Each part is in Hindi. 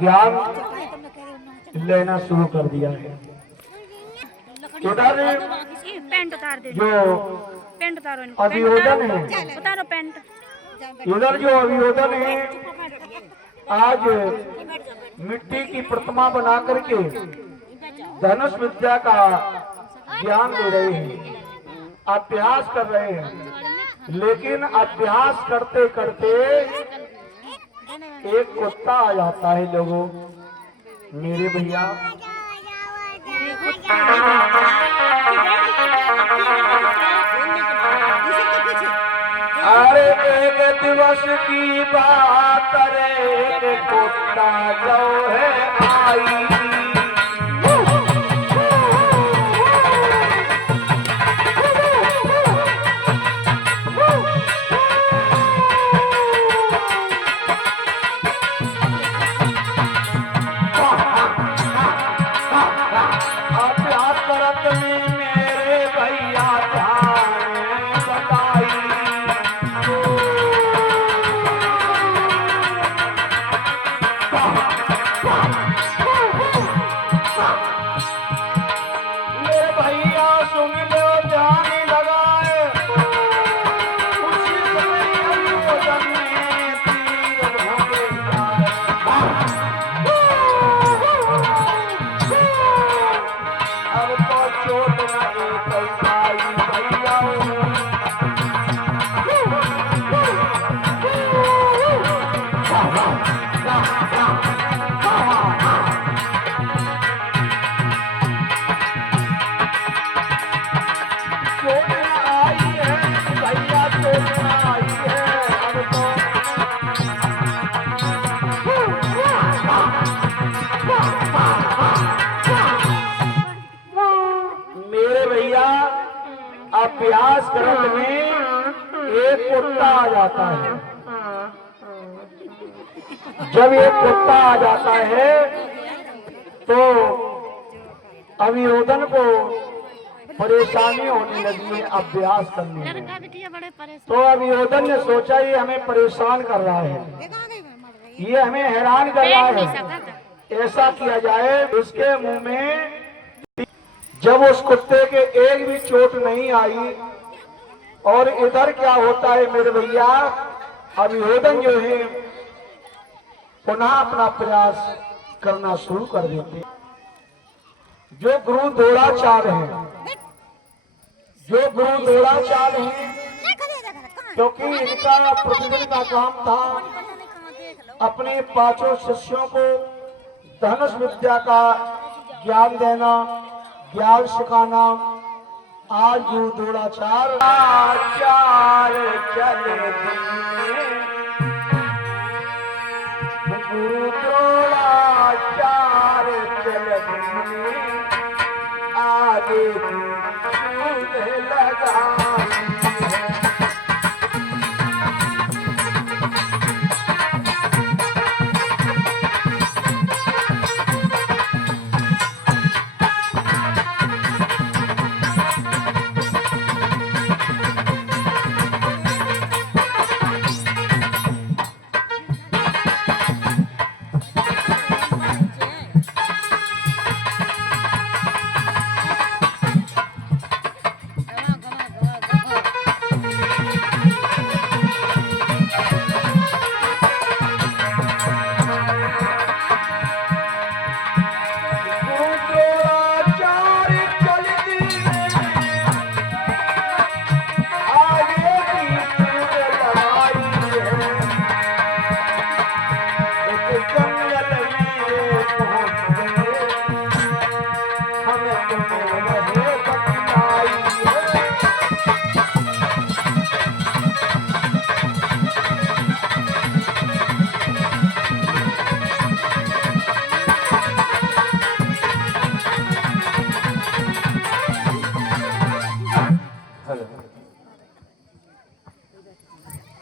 ज्ञान लेना शुरू कर दिया है। इधर जो अभियोजन है, इधर जो अभियोजन है, आज मिट्टी की प्रतिमा बना करके धनुष विद्या का ज्ञान दे रहे हैं, अभ्यास कर रहे हैं। लेकिन अभ्यास करते करते एक कुत्ता आ जाता है लोगों, मेरे भैया। अरे एक दिवस की बात रे, एक कुत्ता जो है आई। अभ्यास करत में एक कुत्ता आ जाता है। जब एक कुत्ता आ जाता है तो अभियोजन को परेशानी होने लगी है अभ्यास करने में। तो अभियोजन ने सोचा ये हमें परेशान कर रहा है, ये हमें हैरान कर रहा है, ऐसा किया जाए उसके मुंह में। जब उस कुत्ते के एक भी चोट नहीं आई और इधर क्या होता है मेरे भैया, अभियोजन जो है पुनः अपना प्रयास करना शुरू कर देते। जो गुरु द्रोणाचार्य हैं, जो गुरु द्रोणाचार्य हैं, क्योंकि इनका प्रतिदिन का काम था अपने पांचों शिष्यों को धनुष विद्या का ज्ञान देना, ज्ञान सिखाना। आज गुरु द्रोणाचार्य चले गुरु द्रोणाचार्य चले आगे लगा।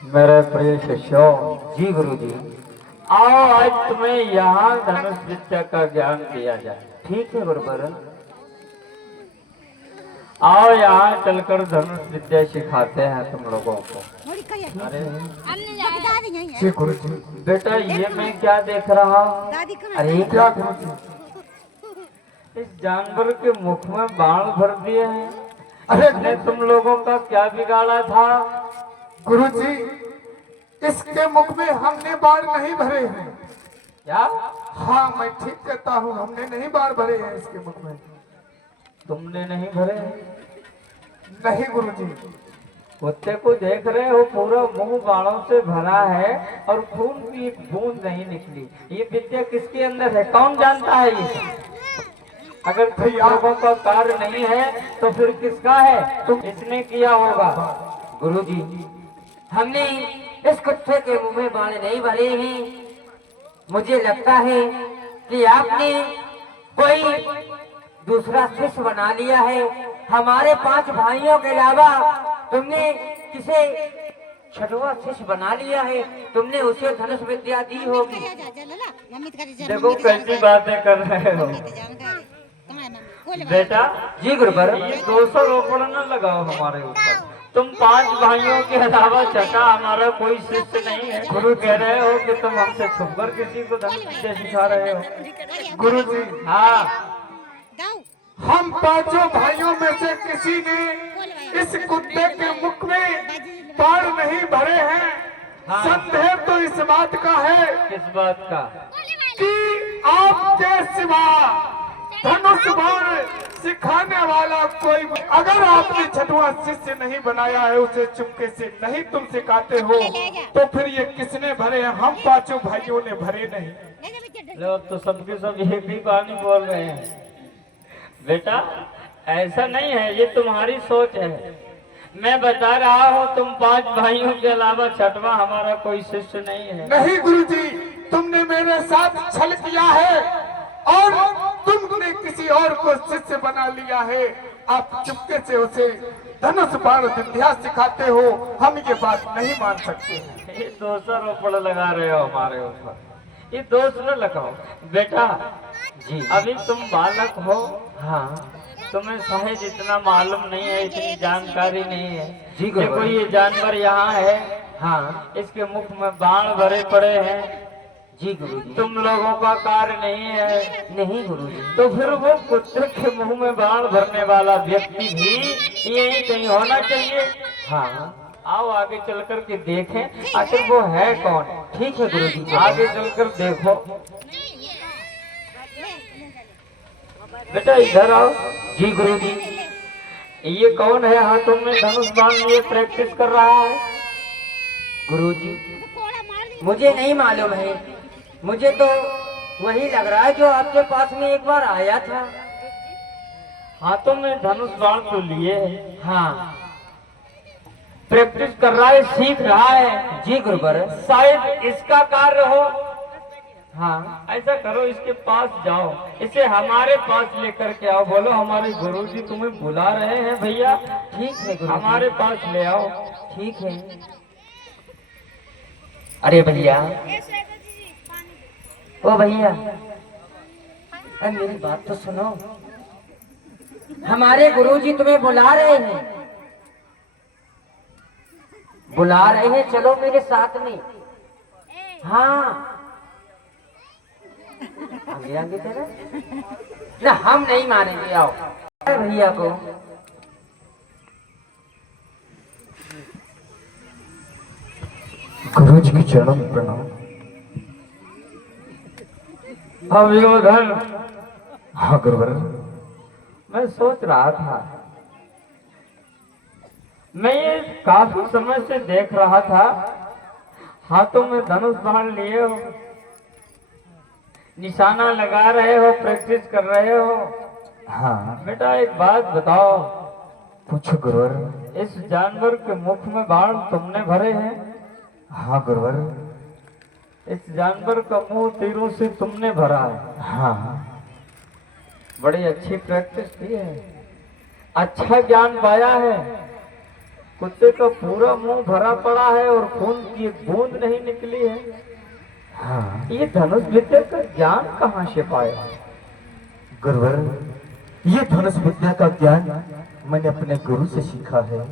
मेरे प्रिय शिष्यों, जी गुरु जी, आओ आज तुम्हें यहाँ धनुष विद्या का ज्ञान दिया जाए। ठीक है गुरुवर। आओ यहाँ चलकर धनुष विद्या सिखाते हैं तुम लोगों को। अरे जी गुरु जी। बेटा ये मैं क्या देख रहा हूँ? अरे ये क्या गुरु जी? इस जानवर के मुख में बाण भर दिए हैं। अरे इसने तुम लोगों का क्या बिगाड़ा था? गुरु जी, इसके मुख में हमने बाण नहीं भरे हैं। क्या? हाँ मैं ठीक कहता हूँ, हमने नहीं बाण भरे हैं इसके मुख में। तुमने नहीं भरे हैं? नहीं गुरु जी। कुत्ते को देख रहे हो, पूरा मुंह बाणों से भरा है और खून की एक बूंद नहीं निकली। ये विद्या किसके अंदर है? कौन जानता है ये? अगर तुम लोगों का कार्य नहीं है तो फिर किसका है? तुम इसने किया होगा। गुरुजी, हमने इस कुत्ते के मुंह में बाण नहीं भरे हैं। मुझे लगता है कि आपने कोई दूसरा शिष्य बना लिया है। हमारे 5 भाइयों के अलावा तुमने किसे छठवा शिष्य बना लिया है। तुमने उसे धनुष विद्या दी होगी। देखो कैसी बातें कर रहे हो बेटा। जी गुरुवर। ये 200 रोपड़ न लगाओ हमारे ऊपर। तुम 5 भाइयों के अलावा छठा हमारा कोई शिष्य नहीं है। गुरु कह रहे हो कि तुम हमसे छुपकर किसी को धनुष विद्या सिखा रहे हो। गुरु जी, हाँ, हम 5 भाइयों में से किसी ने इस कुत्ते के मुख में बाण नहीं भरे हैं। हाँ। संदेह तो इस बात का है किस बात का? कि आपके सिवा धनुष बाण सिखाने वाला कोई, अगर आपने छठवा शिष्य नहीं बनाया है, उसे चुपके से नहीं तुम सिखाते हो, तो फिर ये किसने भरे हैं? हम 5 भाइयों ने भरे नहीं। लो अब तो सबके सब एक ही कहानी बोल रहे हैं। बेटा ऐसा नहीं है, ये तुम्हारी सोच है। मैं बता रहा हूँ तुम 5 भाइयों के अलावा छठवा हमारा कोई शिष्य नहीं है। नहीं गुरुजी, तुमने मेरे साथ छल किया है और तुमने किसी और को शिष्य बना लिया है। आप चुपके से उसे धनुष बाण विद्या सिखाते हो, हम ये बात नहीं मान सकते। ये 200 रोपड़ लगा रहे हो हमारे ऊपर, ये दोष न लगाओ। बेटा जी। अभी तुम बालक हो, हाँ तुम्हें शायद इतना मालूम नहीं है, इतनी जानकारी नहीं है। जी देखो गुरुवर। ये जानवर यहाँ है, हाँ इसके मुख में बाण भरे पड़े हैं। जी गुरुजी। तुम लोगों का कार्य नहीं है, नहीं गुरुजी। तो फिर वो कुत्ते के मुंह में बाण भरने वाला व्यक्ति भी यही कहीं होना चाहिए। हाँ आओ आगे चल कर के देखें आखिर वो है कौन। ठीक है गुरुजी। आगे चलकर देखो। बेटा इधर आओ। जी गुरुजी। ये कौन है हाथों में धनुष बाण लिए प्रैक्टिस कर रहा है? गुरुजी, मुझे नहीं मालूम है। मुझे तो वही लग रहा है जो आपके पास में एक बार आया था। हाथों में धनुष बाण तो लिए है, हाँ प्रैक्टिस कर रहा है, सीख रहा है। जी गुरुवर। शायद इसका कार्य हो। हाँ ऐसा करो, इसके पास जाओ, इसे हमारे पास लेकर के आओ। बोलो हमारे गुरुजी तुम्हें बुला रहे हैं भैया, ठीक है गुरुजी। हमारे पास ले आओ। ठीक है। अरे भैया, ओ भैया, अरे मेरी बात तो सुनो। हमारे गुरुजी तुम्हें बुला रहे हैं, बुला रहे हैं, चलो मेरे साथ में। हाँ आगे आगे चलो ना, हम नहीं मानेंगे। आओ भैया को। गुरु जी की चरण प्रणाम। अभियोधन, हाँ गुरुवर। मैं सोच रहा था, मैं ये काफी समय से देख रहा था, हाथों में धनुष बाण लिए हो, निशाना लगा रहे हो, प्रैक्टिस कर रहे हो। हाँ बेटा एक बात बताओ, पूछो गुरुवर। इस जानवर के मुख में बाण तुमने भरे हैं? हाँ गुरुवर। इस जानवर का मुंह तीरों से तुमने भरा है? हाँ। बड़ी अच्छी प्रैक्टिस की है, अच्छा ज्ञान पाया है। कुत्ते का पूरा मुंह भरा पड़ा है और खून की एक बूंद नहीं निकली है। हाँ ये धनुष विद्या का ज्ञान कहाँ से पाया? गुरुवर, ये धनुष विद्या का ज्ञान मैंने अपने गुरु से सीखा है।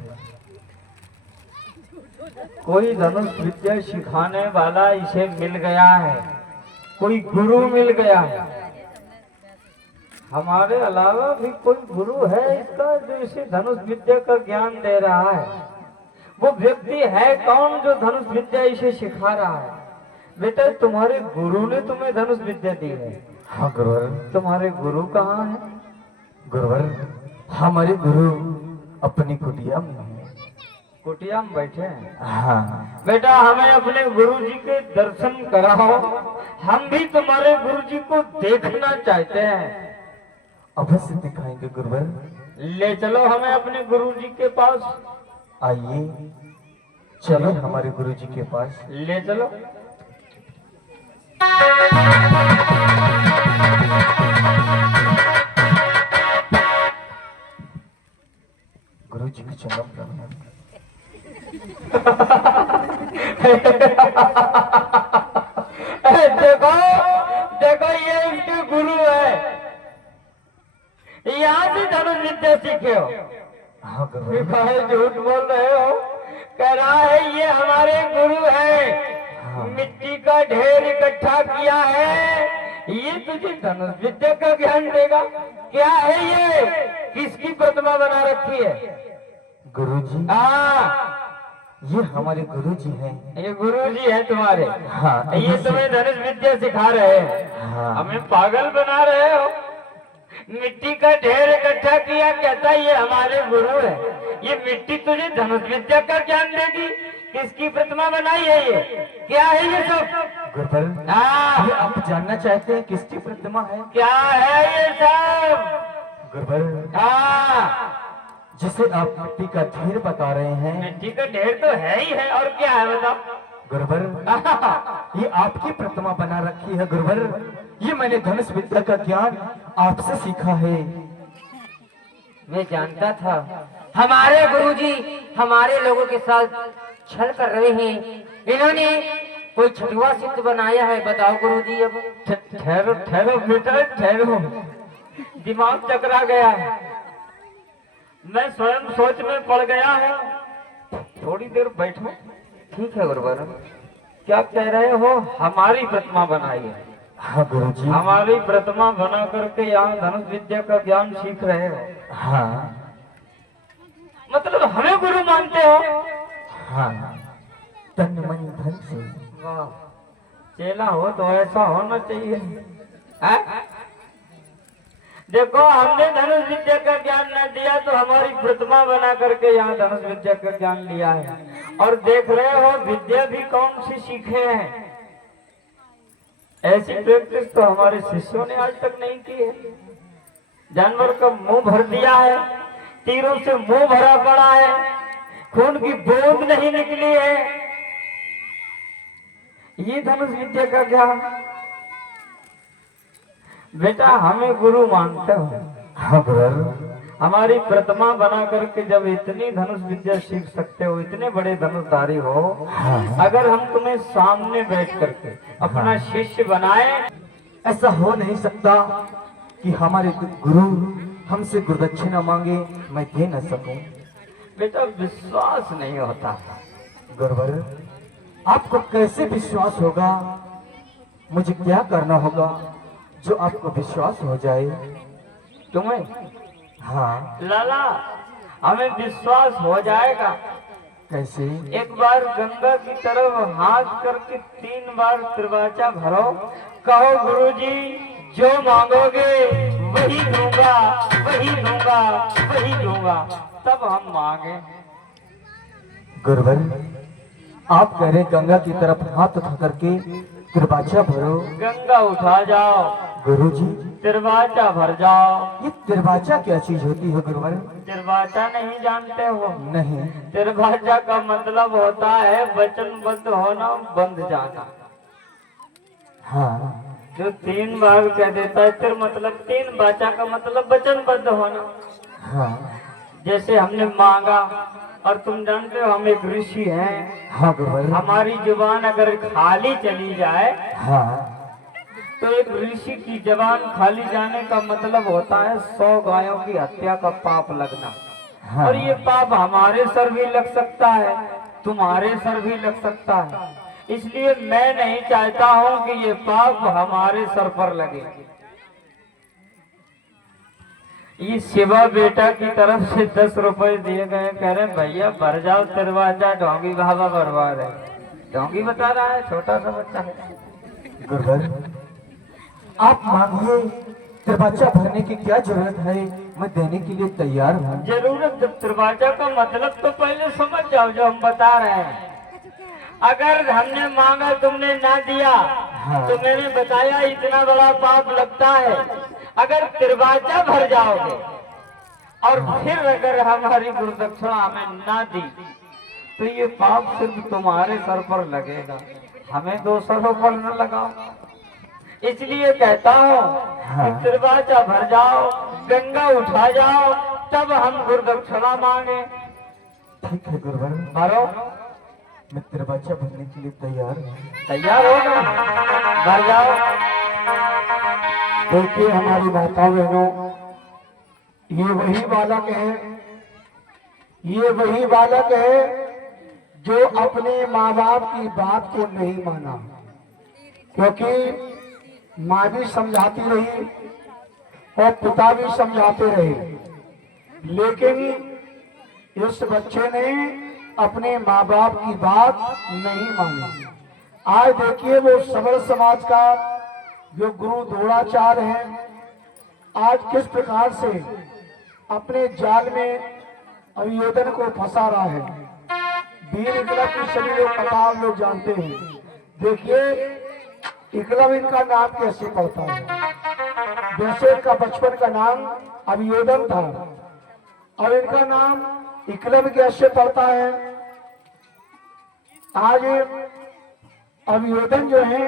कोई धनुष विद्या सिखाने वाला इसे मिल गया है, कोई गुरु मिल गया है। हमारे अलावा भी कोई गुरु है इसका जो इसे धनुष विद्या का ज्ञान दे रहा है। वो व्यक्ति है कौन जो धनुष विद्या इसे सिखा रहा है? बेटा तुम्हारे गुरु ने तुम्हें धनुष विद्या दी है। हाँ गुरुवर। तुम्हारे गुरु कहाँ है? गुरुवर हमारे गुरु अपनी कुटिया में है। कुटिया में बैठे हैं? हाँ। बेटा हमें अपने गुरु जी के दर्शन कराओ, हम भी तुम्हारे गुरु जी को देखना चाहते हैं। अवश्य दिखाएंगे गुरुवर। ले चलो हमें अपने गुरु जी के पास। आइए चलो हमारे गुरु जी के पास। ले चलो। गुरु जी के चरण प्रणाम। देखो देखो ये इसके गुरु है, यहाँ से धनुष विद्या सीखे हो। हाँ गुरुवर। झूठ बोल रहे हो? कह रहा है ये हमारे गुरु है। हाँ। मिट्टी का ढेर इकट्ठा किया है, ये तुझे धनुष विद्या का ज्ञान देगा? क्या है ये? किसकी प्रतिमा बना रखी है? गुरु जी। हाँ ये हमारे गुरु जी हैं। ये गुरु जी है तुम्हारे? हाँ। ये तुम्हें धनुष विद्या सिखा रहे हैं। हाँ। हमें पागल बना रहे हो? मिट्टी का ढेर इकट्ठा किया, कहता ये हमारे गुरु है। ये मिट्टी तुझे धनुष विद्या का ज्ञान देगी? किसकी प्रतिमा बनाई है ये? क्या है ये सब? गुरुवर हाँ। ये आप जानना चाहते हैं किसकी प्रतिमा है? क्या है ये सब? गुरुवर हाँ। जिसे आप मिट्टी का ढेर बता रहे हैं। मिट्टी का ढेर तो है ही है, और क्या है बताओ? गुरुवर ये आपकी प्रतिमा बना रखी है। गुरुवर ये मैंने धनुष विद्या का ज्ञान आपसे सीखा है। मैं जानता था हमारे गुरुजी हमारे लोगों के साथ छल कर रहे हैं। इन्होंने कोई छठवा सिद्ध बनाया है। बताओ गुरुजी अब। ठहरो ठहरो बेटा ठहरो, दिमाग चकरा गया है। मैं स्वयं सोच में पड़ गया है। थोड़ी देर बैठो। ठीक है गुरुवर। क्या कह रहे हो? हमारी प्रतिमा बनाई है? हाँ गुरु जी। हमारी प्रतिमा बना करके यहाँ धनुष विद्या का ज्ञान सीख रहे हो? हाँ। मतलब हमें गुरु मानते हो? हाँ तन मन धन से। वाह, चेला हो तो ऐसा होना चाहिए। है? देखो हमने धनुष विद्या का ज्ञान न दिया तो हमारी प्रतिमा बना करके यहाँ धनुष विद्या का ज्ञान लिया है। और देख रहे हो विद्या भी कौन सी सीखे हैं। ऐसी प्रैक्टिस तो हमारे शिष्यों ने आज तक नहीं की है। जानवर का मुंह भर दिया है, तीरों से मुंह भरा पड़ा है, खून की बूंद नहीं निकली है। ये धनुष विद्या का ज्ञान? बेटा हमें गुरु मानते हो? हाँ गुरुवर। हमारी प्रतिमा बना करके जब इतनी धनुष विद्या सीख सकते हो, इतने बड़े धनुषधारी हो, हाँ। अगर हम तुम्हें सामने बैठ करके अपना शिष्य बनाए? ऐसा हो नहीं सकता कि हमारे गुरु हमसे गुरुदक्षिणा मांगे मैं दे न सकूं। बेटा विश्वास नहीं होता। गुरुवर आपको कैसे विश्वास होगा? मुझे क्या करना होगा जो आपको विश्वास हो जाए? तुम्हें? हाँ। लाला हमें विश्वास हो जाएगा। कैसे? एक बार गंगा की तरफ हाथ करके 3 बार त्रिवाचा भरो, कहो गुरुजी जो मांगोगे वही दूंगा, वही दूंगा, वही दूंगा, तब हम मांगे। गुरुवर आप कह रहे गंगा की तरफ हाथ उठा करके त्रिवाचा भरो। गंगा उठा जाओ गुरुजी। त्रिवाचा भर जाओ। ये त्रिवाचा क्या चीज होती है गुरुवर? त्रिवाचा नहीं जानते हो? नहीं। त्रिवाचा का मतलब होता है वचनबद्ध होना, बंध जाना। हाँ। जो 3 बार कह देता है तिर मतलब 3, वाचा का मतलब वचनबद्ध होना। हाँ। जैसे हमने मांगा, और तुम जानते हो हम एक ऋषि हैं। हाँ गुरुवर। हमारी जुबान अगर खाली चली जाए हाँ। तो तो एक ऋषि की जबान खाली जाने का मतलब होता है 100 गायों की हत्या का पाप लगना। हाँ। और ये पाप हमारे सर भी लग सकता है, तुम्हारे सर भी लग सकता है। इसलिए मैं नहीं चाहता हूं कि ये पाप हमारे सर पर लगे। ये शिवा बेटा की तरफ से 10 रुपए दिए गए, कह रहे भैया भर जाओ दरवाजा, ढोंगी बाबा बर्बाद है। ढोंगी बता रहा है, छोटा सा बच्चा है। गुरुवर आप मांगिए, दरवाजा भरने की क्या जरूरत है, मैं देने के लिए तैयार हूँ। जरूरत दरवाजा का मतलब तो पहले समझ जाओ जो हम बता रहे हैं। अगर हमने मांगा तुमने ना दिया, हाँ। तो मैंने बताया इतना बड़ा पाप लगता है। अगर दरवाजा भर जाओगे और फिर अगर हमारी गुरुदक्षिणा हमें ना दी, तो ये पाप सिर्फ तुम्हारे सर पर लगेगा, हमें दूसरों पर न लगाओ। इसलिए कहता हूँ हाँ। कि दरवाजा भर जाओ, गंगा उठा जाओ, तब हम गुरुदक्षिणा मांगे। ठीक है गुरुवर, भरो। मैं दरवाजा भरने के लिए तैयार हूँ। तैयार हो ना? भर जाओ। देखिए हमारी माता बहनों, ये वही बालक है, ये वही बालक है जो अपने माँ बाप की बात को नहीं माना, क्योंकि माँ भी समझाती रही और पिता भी समझाते रहे, लेकिन इस बच्चे ने अपने माँ बाप की बात नहीं मानी। आज देखिए वो सबल समाज का जो गुरु द्रोणाचार्य है, आज किस प्रकार से अपने जाल में अभियोजन को फंसा रहा है। वीर इकलव की सभी लोग कथा हम लोग जानते हैं। देखिए इकलव इनका नाम कैसे पड़ता है। वैसे इनका बचपन का नाम अभियोजन था, और इनका नाम इकलव कैसे पड़ता है। आज अभियोजन जो है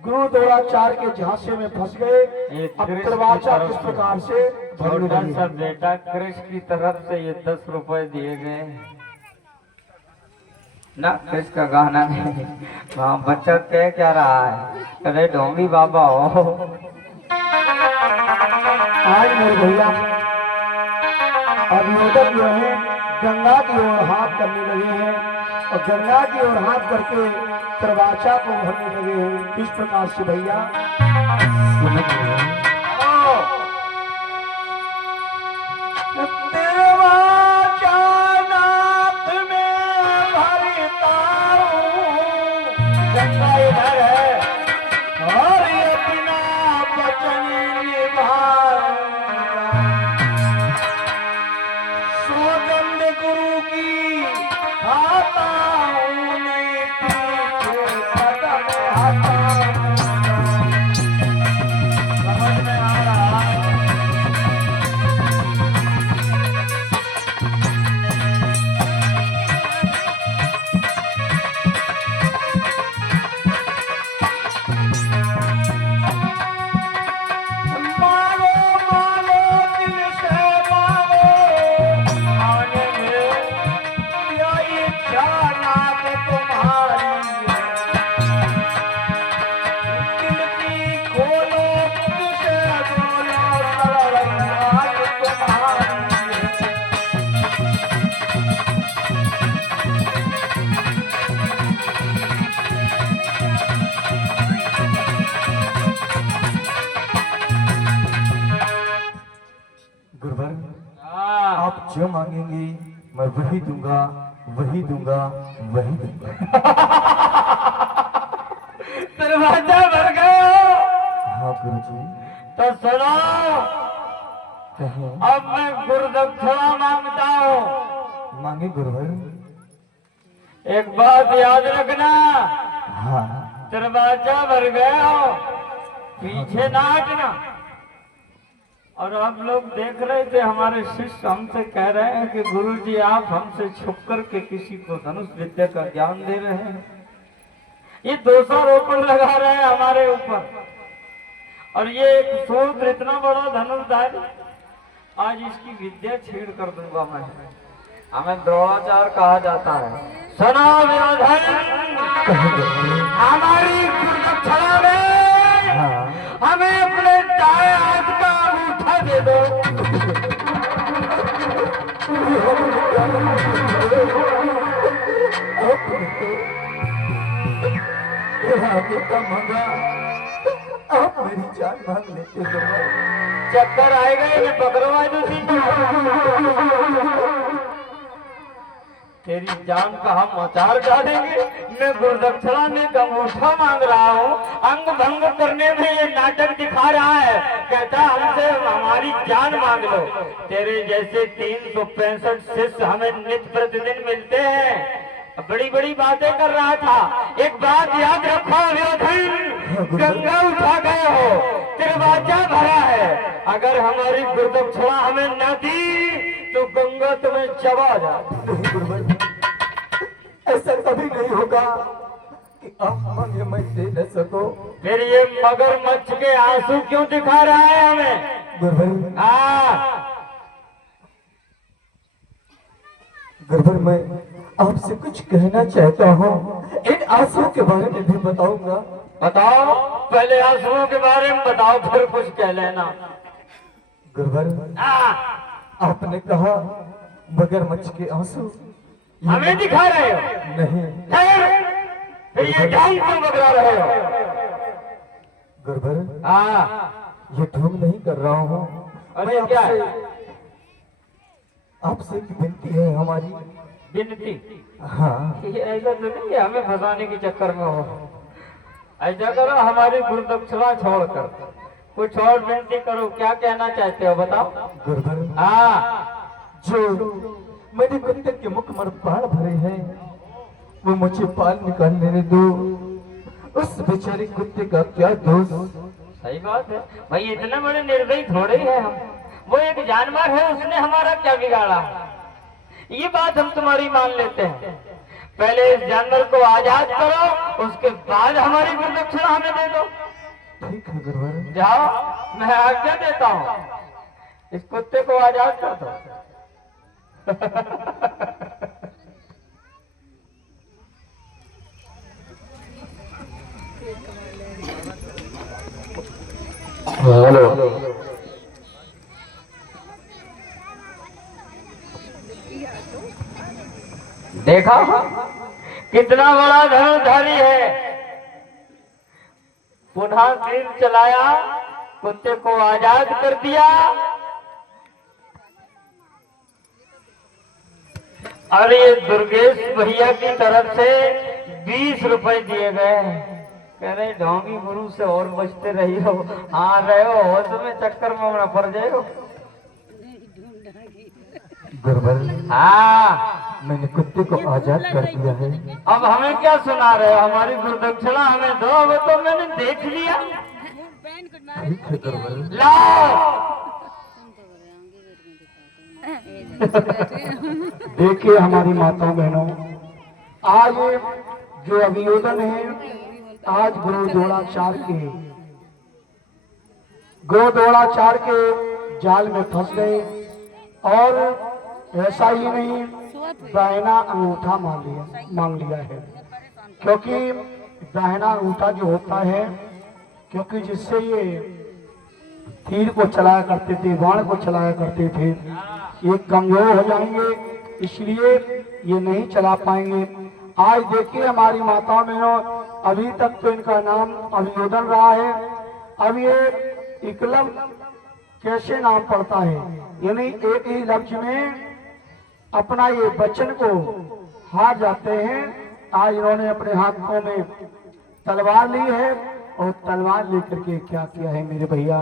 गुरु द्रोणाचार्य के झांसे में फंस गए। अब दरवाजा किस प्रकार से छोटा सा बेटा कृष्ण की तरफ से ये 10 रुपए दिए गए ना। कृष्ण का गाना नहीं, वहाँ बच्चा कह क्या रहा है, अरे ढोंगी बाबा हो। आज मेरे भैया अभियोजन जो है गंगा की ओर हाथ करने लगे हैं, और गंगा की ओर हाथ करके दरवाजा को भरने लगे हैं। किस प्रकार से भैया दरवाजा नाथ में भरता हूँ, गंगा इधर है और अपना वचन निभाऊंगा। सौगंध गुरु की खाता हूँ, नहीं पीछे कदम हटाऊंगा। समझ में आ रहा है? मांगो मांगो दिल से मांगो, आने में क्या इच्छा नाथ तुम्हारी है। दिल की खोलो खुद से बोलो, सरल नाथ तुम्हारी है। गुरुवर हाँ। आप जो मांगेंगे मैं वही दूंगा, वही दूंगा, वही दूंगा। दरवाजा भर गए हो? हाँ गुरुजी, तो सुनो, कहिए। अब मैं गुरुदक्षिणा मांगता हूँ। मांगे गुरुवर। एक बात याद रखना, हाँ दरवाजा भर गए हो, पीछे ना हटना। और आप लोग देख रहे थे हमारे शिष्य हमसे कह रहे हैं कि गुरुजी आप हमसे छुप कर के किसी को धनुष विद्या का ज्ञान दे रहे हैं। ये दोषारोपण लगा रहे हैं हमारे ऊपर। और ये एक सूत्र इतना बड़ा धनुषधारी, आज इसकी विद्या छेड़ कर दूंगा मैं। हमें द्रोणाचार्य कहा जाता है। सुनो विरोधन, हमारी गुरुदक्षिणा में हाँ आगे का मांगा आप मेरी जान मांग लेते गुरुवर। चक्कर आएगा ये पकड़वा दो तेरी जान का हम औचार डालेंगे। मैं गुरदक्षिणा में अंगूठा मांग रहा हूँ, अंग भंग करने में ये नाटक दिखा रहा है, कहता हमसे हमारी जान मांग लो। तेरे जैसे 365 शिष्य हमें नित्य प्रतिदिन मिलते हैं, बड़ी बड़ी बातें कर रहा था। एक बात याद रखो योधन, गंगा उठा गए हो, दरवाजा भरा है, अगर हमारी गुरदक्षिणा हमें न दी तो गंगा तुम्हें चबा जाए। ऐसा कभी नहीं होगा कि आप मांगे मैं दे न सको। फिर ये मगरमच्छ के आंसू क्यों दिखा रहा है हमें? गुरुवर हाँ गुरुवर मैं आपसे कुछ कहना चाहता हूँ, इन आंसुओं के बारे में भी बताऊंगा। बताओ, पहले आंसुओं के बारे में बताओ, फिर कुछ कह लेना। गुरुवर हाँ आपने कहा मगरमच्छ के आंसू हमें दिखा रहे हो? नहीं फिर ये ढोंग क्यों बगड़ा रहे हो? गुरुवर हाँ ये ढोंग नहीं कर रहा हूँ। अरे क्या है? आपसे एक विनती है हमारी। विनती? हाँ ये ऐसा तो नहीं है हमें फंसाने के चक्कर में हो। ऐसा करो, हमारी गुरदक्षिणा छोड़कर कुछ और विनती करो। क्या कहना चाहते हो बताओ? गुरुवर हाँ जो मेरे कुत्ते के मुख में बाढ़ भरे हैं वो मुझे पाल निकालने दो। उस बेचारे कुत्ते का क्या दोष? सही बात है भाई, इतने बड़े निर्दयी थोड़े ही है हम। वो एक जानवर है, उसने हमारा क्या बिगाड़ा? ये बात हम तुम्हारी मान लेते हैं। पहले इस जानवर को आजाद करो, उसके बाद हमारी गुरदक्षिणा हमें दे दो। ठीक है गुरुवर। जाओ, मैं आज्ञा देता हूँ, इस कुत्ते को आजाद कर दो। हेलो, देखा कितना बड़ा धनुर्धारी है। पुनः तीर चलाया, कुत्ते को आजाद कर दिया। और ये दुर्गेश भैया की तरफ से 20 रुपए दिए गए। कह रहे ढोंगी गुरु से और बचते रही हो। हाँ रहे हो, तुम्हें चक्कर में ना पड़ जाए हो। गुरुवर हाँ मैंने कुत्ते को आजाद कर दिया है। अब हमें क्या सुना रहे हो? हमारी गुरदक्षिणा हमें दो। वो तो मैंने देख लिया। ठीक है गुरुवर। लाओ। देखिए हमारी माताओं बहनों, आज जो अभियोजन है, आज गोदोड़ाचार के जाल में फंस गए। और ऐसा ही नहीं, दाहिना अंगूठा मांग लिया है। क्योंकि दाहिना अंगूठा जो होता है, क्योंकि जिससे ये तीर को चलाया करते थे, बाण को चलाया करते थे, ये कमजोर हो जाएंगे, इसलिए ये नहीं चला पाएंगे। आज देखिए हमारी माताओं बहनों, अभी तक तो इनका नाम अभियोजन रहा है। अब ये एकलव्य कैसे नाम पड़ता है, यानी एक ही लफ्ज में अपना ये वचन को हार जाते हैं। आज इन्होंने अपने हाथों में तलवार ली है, और तलवार लेकर के क्या किया है मेरे भैया?